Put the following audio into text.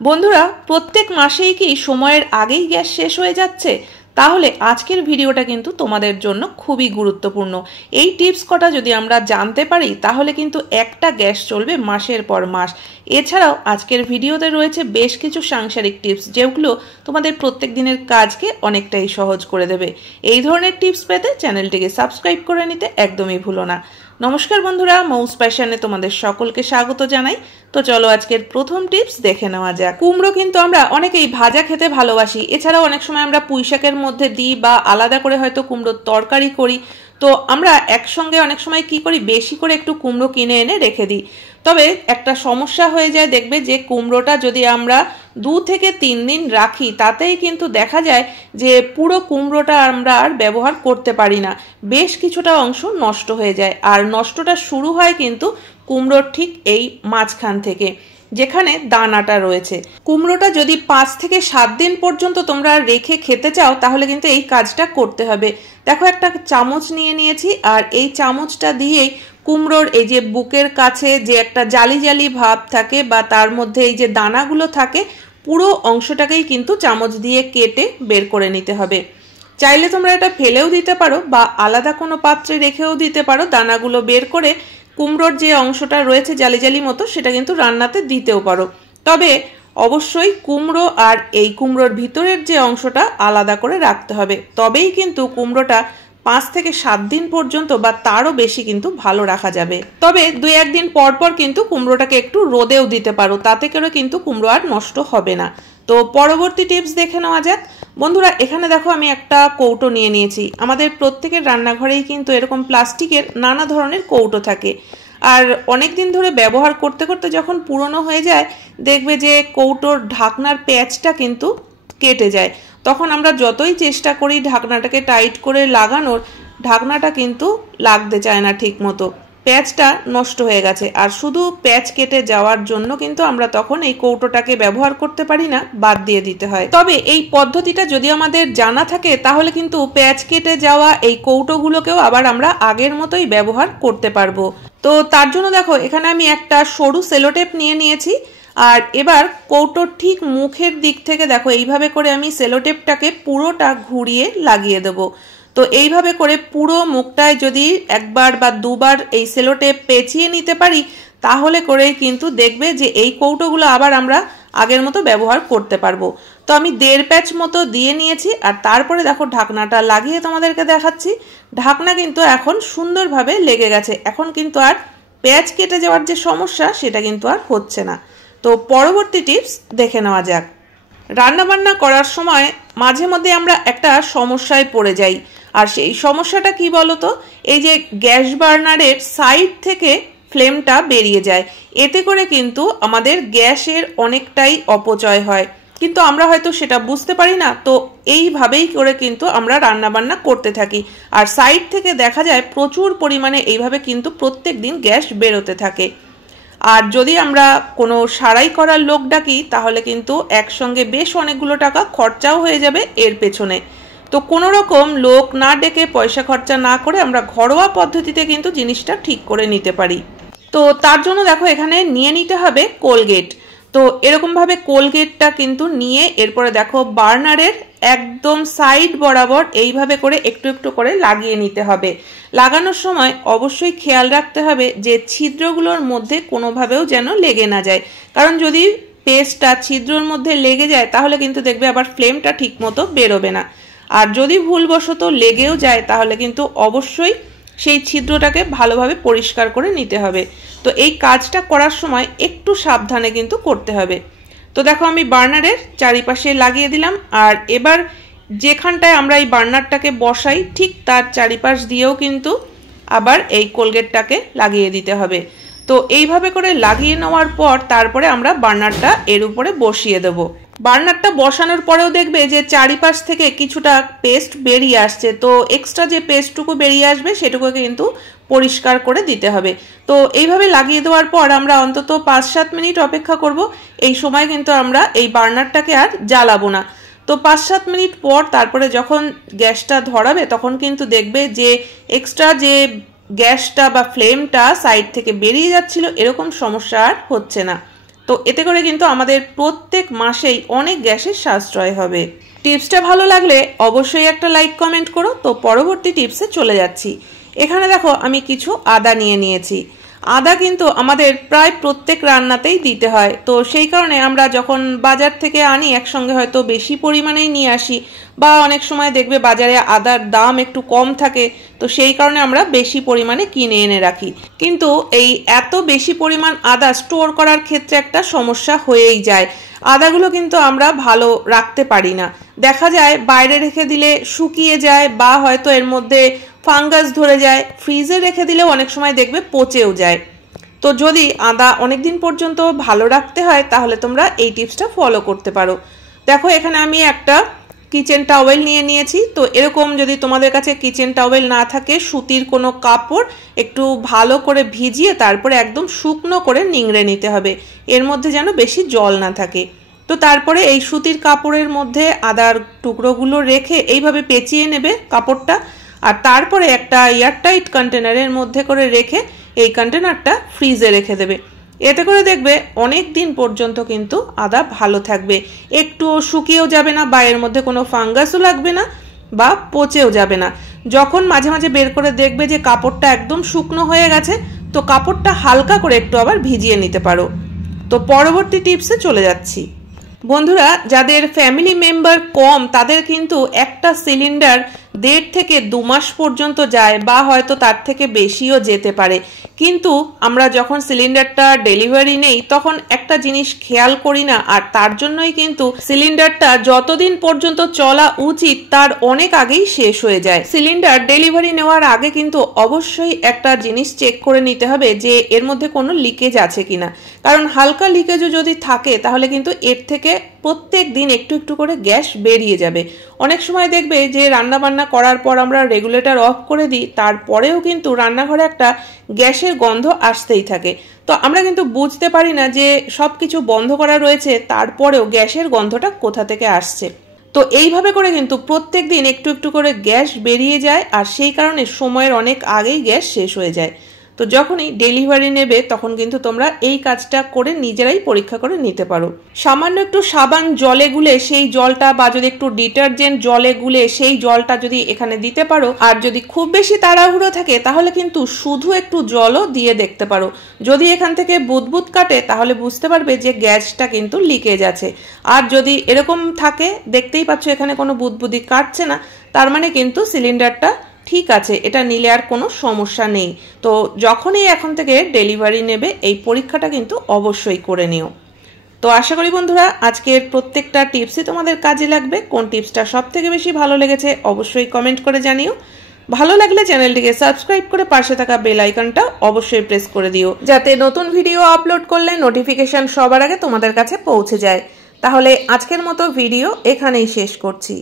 বন্ধুরা, প্রত্যেক মাসেই কি সময়ের আগেই গ্যাস শেষ হয়ে যাচ্ছে? তাহলে আজকের ভিডিওটা কিন্তু তোমাদের জন্য খুবই গুরুত্বপূর্ণ। এই টিপস কটা যদি আমরা জানতে পারি তাহলে কিন্তু একটা গ্যাস চলবে মাসের পর মাস। এছাড়াও আজকের ভিডিওতে রয়েছে বেশ কিছু সাংসারিক টিপস, যেগুলো তোমাদের প্রত্যেক দিনের কাজকে অনেকটাই সহজ করে দেবে। এই ধরনের টিপস পেতে চ্যানেলটিকে সাবস্ক্রাইব করে নিতে একদমই ভুলো না। নমস্কার বন্ধুরা, মৌস প্যাশনে তোমাদের সকলকে স্বাগত জানাই। তো চলো আজকের প্রথম টিপস দেখে নেওয়া যাক। কুমড়ো কিন্তু আমরা অনেকেই ভাজা খেতে ভালোবাসি, এছাড়াও অনেক সময় আমরা পুঁইশাকের মধ্যে দিই বা আলাদা করে হয়তো কুমড়োর তরকারি করি। তো আমরা একসঙ্গে অনেক সময় কি করি, বেশি করে একটু কুমড়ো কিনে এনে রেখে দিই। তবে একটা সমস্যা হয়ে যায়, দেখবে যে কুমড়োটা যদি আমরা 2 থেকে 3 দিন রাখি তাতেই কিন্তু দেখা যায় যে পুরো কুমড়োটা আমরা আর ব্যবহার করতে পারি না, বেশ কিছুটা অংশ নষ্ট হয়ে যায়। আর নষ্টটা শুরু হয় কিন্তু কুমড়োর ঠিক এই মাঝখান থেকে, যেখানে দানাটা রয়েছে। কুমড়োটা যদি 5 থেকে 7 দিন পর্যন্ত তোমরা রেখে খেতে চাও তাহলে কিন্তু এই কাজটা করতে হবে। দেখো, একটা চামচ নিয়ে নিয়েছি, আর এই চামচটা দিয়েই কুমড়োর এই যে বুকের কাছে যে একটা জালি জালি ভাব থাকে বা তার মধ্যে এই যে দানাগুলো থাকে, পুরো অংশটাকেই কিন্তু চামচ দিয়ে কেটে বের করে নিতে হবে। চাইলে তোমরা এটা ফেলেও দিতে পারো বা আলাদা কোনো পাত্রে রেখেও দিতে পারো। দানাগুলো বের করে কুমড়োর যে অংশটা রয়েছে জালি জালি মতো, সেটা কিন্তু রান্নাতে দিতেও পারো। তবে অবশ্যই কুমড়ো আর এই কুমড়োর ভিতরের যে অংশটা আলাদা করে রাখতে হবে, তবেই কিন্তু কুমড়োটা 5 থেকে 7 দিন পর্যন্ত বা তারও বেশি কিন্তু ভালো রাখা যাবে। তবে 2-1 দিন পর পর কিন্তু কুমড়োটাকে একটু রোদেও দিতে পারো, তাতে করে কিন্তু কুমড়ো আর নষ্ট হবে না। তো পরবর্তী টিপস দেখে নেওয়া যাক। বন্ধুরা, এখানে দেখো আমি একটা কৌটো নিয়ে নিয়েছি। আমাদের প্রত্যেকের রান্নাঘরেই কিন্তু এরকম প্লাস্টিকের নানা ধরনের কৌটো থাকে, আর অনেক দিন ধরে ব্যবহার করতে করতে যখন পুরনো হয়ে যায়, দেখবে যে কৌটোর ঢাকনার প্যাচটা কিন্তু কেটে যায়। তখন আমরা যতই চেষ্টা করি ঢাকনাটাকে টাইট করে লাগানোর, ঢাকনাটা কিন্তু লাগতে চায় না ঠিক মতো, প্যাচটা নষ্ট হয়ে গেছে। আর শুধু প্যাচ কেটে যাওয়ার জন্য কিন্তু আমরা তখন এই কৌটোটাকে ব্যবহার করতে পারি না, বাদ দিয়ে দিতে হয়। তবে এই পদ্ধতিটা যদি আমাদের জানা থাকে তাহলে কিন্তু প্যাচ কেটে যাওয়া এই কৌটোগুলোকেও আবার আমরা আগের মতোই ব্যবহার করতে পারবো। তো তার জন্য দেখো, এখানে আমি একটা সরু সেলোটেপ নিয়ে নিয়েছি, আর এবার কৌটোর ঠিক মুখের দিক থেকে দেখো এইভাবে করে আমি সেলোটেপটাকে পুরোটা ঘুরিয়ে লাগিয়ে দেবো। তো এইভাবে করে পুরো মুখটায় যদি একবার বা দুবার এই সেলোটেপ পেঁচিয়ে নিতে পারি তাহলে করেই কিন্তু দেখবে যে এই কৌটোগুলো আবার আমরা আগের মতো ব্যবহার করতে পারবো। তো আমি 1.5 প্যাচ মতো দিয়ে নিয়েছি, আর তারপরে দেখো ঢাকনাটা লাগিয়ে তোমাদেরকে দেখাচ্ছি। ঢাকনা কিন্তু এখন সুন্দরভাবে লেগে গেছে, এখন কিন্তু আর প্যাচ কেটে যাওয়ার যে সমস্যা সেটা কিন্তু আর হচ্ছে না। তো পরবর্তী টিপস দেখে নেওয়া যাক। রান্নাবান্না করার সময় মাঝে মধ্যে আমরা একটা সমস্যায় পড়ে যাই, আর সেই সমস্যাটা কি বলতো, এই যে গ্যাস বার্নারের সাইড থেকে ফ্লেমটা বেরিয়ে যায়। এতে করে কিন্তু আমাদের গ্যাসের অনেকটাই অপচয় হয়, কিন্তু আমরা হয়তো সেটা বুঝতে পারি না। তো এইভাবেই করে কিন্তু আমরা রান্নাবান্না করতে থাকি, আর সাইড থেকে দেখা যায় প্রচুর পরিমাণে এইভাবে কিন্তু প্রত্যেক দিন গ্যাস বেরোতে থাকে। আর যদি আমরা কোনো সারাই করার লোক ডাকি তাহলে কিন্তু একসঙ্গে বেশ অনেকগুলো টাকা খরচাও হয়ে যাবে এর পেছনে। তো কোনো রকম লোক না ডেকে পয়সা খরচা না করে আমরা ঘরোয়া পদ্ধতিতে কিন্তু জিনিসটা ঠিক করে নিতে পারি। তো তার জন্য দেখো এখানে নিয়ে নিতে হবে কোলগেট। তো এরকমভাবে কোলগেটটা কিন্তু নিয়ে এরপরে দেখো বার্নারের একদম সাইড বরাবর এইভাবে করে একটু একটু করে লাগিয়ে নিতে হবে। লাগানোর সময় অবশ্যই খেয়াল রাখতে হবে যে ছিদ্রগুলোর মধ্যে কোনোভাবেও যেন লেগে না যায়, কারণ যদি পেস্টটা ছিদ্রর মধ্যে লেগে যায় তাহলে কিন্তু দেখবে আবার ফ্লেমটা ঠিক মতো বেরোবে না। আর যদি ভুলবশত লেগেও যায় তাহলে কিন্তু অবশ্যই সেই ছিদ্রটাকে ভালোভাবে পরিষ্কার করে নিতে হবে। তো এই কাজটা করার সময় একটু সাবধানে কিন্তু করতে হবে। তো দেখো আমি বার্নারের চারিপাশে লাগিয়ে দিলাম, আর এবার যেখানটায় আমরা এই বার্নারটাকে বসাই ঠিক তার চারিপাশ দিয়েও কিন্তু আবার এই কোলগেটটাকে লাগিয়ে দিতে হবে। তো এইভাবে করে লাগিয়ে নেওয়ার পর তারপরে আমরা বার্নারটা এর উপরে বসিয়ে দেবো। বার্নারটা বসানোর পরেও দেখবে যে চারিপাশ থেকে কিছুটা পেস্ট বেরিয়ে আসছে। তো এক্সট্রা যে পেস্টটুকু বেরিয়ে আসবে সেটুকু কিন্তু পরিষ্কার করে দিতে হবে। তো এইভাবে লাগিয়ে দেওয়ার পর আমরা অন্তত 5-7 মিনিট অপেক্ষা করব। এই সময় কিন্তু আমরা এই বার্নারটাকে আর জ্বালাবো না। তো 5-7 মিনিট পর তারপরে যখন গ্যাসটা ধরাবে তখন কিন্তু দেখবে যে এক্সট্রা যে গ্যাসটা বা ফ্লেমটা সাইড থেকে বেরিয়ে যাচ্ছিল এরকম সমস্যা আর হচ্ছে না। তো এতে করে কিন্তু আমাদের প্রত্যেক মাসেই অনেক গ্যাসের সাশ্রয় হবে। টিপসটা ভালো লাগলে অবশ্যই একটা লাইক কমেন্ট করো। তো পরবর্তী টিপসে চলে যাচ্ছি। এখানে দেখো আমি কিছু আদা নিয়ে নিয়েছি। আদা কিন্তু আমাদের প্রায় প্রত্যেক রান্নাতেই দিতে হয়, তো সেই কারণে আমরা যখন বাজার থেকে আনি একসঙ্গে হয়তো বেশি পরিমাণেই নিয়ে আসি, বা অনেক সময় দেখবে বাজারে আদার দাম একটু কম থাকে, তো সেই কারণে আমরা বেশি পরিমাণে কিনে এনে রাখি। কিন্তু এই এত বেশি পরিমাণ আদা স্টোর করার ক্ষেত্রে একটা সমস্যা হয়েই যায়। আদাগুলো কিন্তু আমরা ভালো রাখতে পারি না, দেখা যায় বাইরে রেখে দিলে শুকিয়ে যায় বা হয়তো এর মধ্যে ফাঙ্গাস ধরে যায়। ফ্রিজে রেখে দিলেও অনেক সময় দেখবে পচেও যায়। তো যদি আদা অনেক দিন পর্যন্ত ভালো রাখতে হয় তাহলে তোমরা এই টিপসটা ফলো করতে পারো। দেখো এখানে আমি একটা কিচেন টাওয়েল নিয়ে নিয়েছি। তো এরকম যদি তোমাদের কাছে কিচেন টাওয়েল না থাকে, সুতির কোনো কাপড় একটু ভালো করে ভিজিয়ে তারপরে একদম শুকনো করে নিংড়ে নিতে হবে, এর মধ্যে যেন বেশি জল না থাকে। তো তারপরে এই সুতির কাপড়ের মধ্যে আদার টুকরোগুলো রেখে এইভাবে পেঁচিয়ে নেবে কাপড়টা, আর তারপরে একটা এয়ারটাইট কন্টেনারের মধ্যে করে রেখে এই কন্টেনারটা ফ্রিজে রেখে দেবে। এতে করে দেখবে অনেক দিন পর্যন্ত কিন্তু আদা ভালো থাকবে, একটুও শুকিয়েও যাবে না, বা এর মধ্যে কোনো ফাঙ্গাসও লাগবে না বা পচেও যাবে না। যখন মাঝে মাঝে বের করে দেখবে যে কাপড়টা একদম শুকনো হয়ে গেছে, তো কাপড়টা হালকা করে একটু আবার ভিজিয়ে নিতে পারো। তো পরবর্তী টিপসে চলে যাচ্ছি। বন্ধুরা, যাদের ফ্যামিলি মেম্বার কম তাদের কিন্তু একটা সিলিন্ডার 1.5 থেকে 2 মাস পর্যন্ত যায়, বা হয়তো তার থেকে বেশিও যেতে পারে। কিন্তু আমরা যখন সিলিন্ডারটা ডেলিভারি নেই তখন একটা জিনিস খেয়াল করি না, আর তার জন্যই কিন্তু সিলিন্ডারটা যতদিন পর্যন্ত চলা উচিত তার অনেক আগেই শেষ হয়ে যায়। সিলিন্ডার ডেলিভারি নেওয়ার আগে কিন্তু অবশ্যই একটা জিনিস চেক করে নিতে হবে যে এর মধ্যে কোনো লিকেজ আছে কিনা, কারণ হালকা লিকেজও যদি থাকে তাহলে কিন্তু এর থেকে প্রত্যেক দিন একটু একটু করে গ্যাস বেরিয়ে যাবে। অনেক সময় দেখবে যে রান্না বান্না করার পর আমরা রেগুলেটর অফ করে দিই, তারপরেও কিন্তু রান্নাঘরে একটা গ্যাসের গন্ধ আসতেই থাকে। তো আমরা কিন্তু বুঝতে পারি না যে সব কিছু বন্ধ করা রয়েছে, তারপরেও গ্যাসের গন্ধটা কোথা থেকে আসছে। তো এইভাবে করে কিন্তু প্রত্যেক দিন একটু একটু করে গ্যাস বেরিয়ে যায়, আর সেই কারণে সময়ের অনেক আগেই গ্যাস শেষ হয়ে যায়। তো যখনই ডেলিভারি নেবে তখন কিন্তু তোমরা এই কাজটা করে নিজেরাই পরীক্ষা করে নিতে পারো। সামান্য একটু সাবান জলে গুলে সেই জলটা, বা যদি একটু ডিটারজেন্ট জলে গুলে সেই জলটা যদি এখানে দিতে পারো, আর যদি খুব বেশি তাড়াহুড়ো থাকে তাহলে কিন্তু শুধু একটু জলও দিয়ে দেখতে পারো। যদি এখান থেকে বুদবুদ কাটে তাহলে বুঝতে পারবে যে গ্যাসটা কিন্তু লিকেজ আছে। আর যদি এরকম থাকে, দেখতেই পাচ্ছ এখানে কোনো বুদবুদি কাটছে না, তার মানে কিন্তু সিলিন্ডারটা ঠিক আছে, এটা নিলে আর কোনো সমস্যা নেই। তো যখনই এখন থেকে ডেলিভারি নেবে এই পরীক্ষাটা কিন্তু অবশ্যই করে নিও। তো আশা করি বন্ধুরা আজকের প্রত্যেকটা টিপসই তোমাদের কাজে লাগবে। কোন টিপসটা সব থেকে বেশি ভালো লেগেছে অবশ্যই কমেন্ট করে জানিও। ভালো লাগলে চ্যানেলটিকে সাবস্ক্রাইব করে পাশে থাকা বেল আইকনটা অবশ্যই প্রেস করে দিও, যাতে নতুন ভিডিও আপলোড করলে নোটিফিকেশন সবার আগে তোমাদের কাছে পৌঁছে যায়। তাহলে আজকের মতো ভিডিও এখানেই শেষ করছি।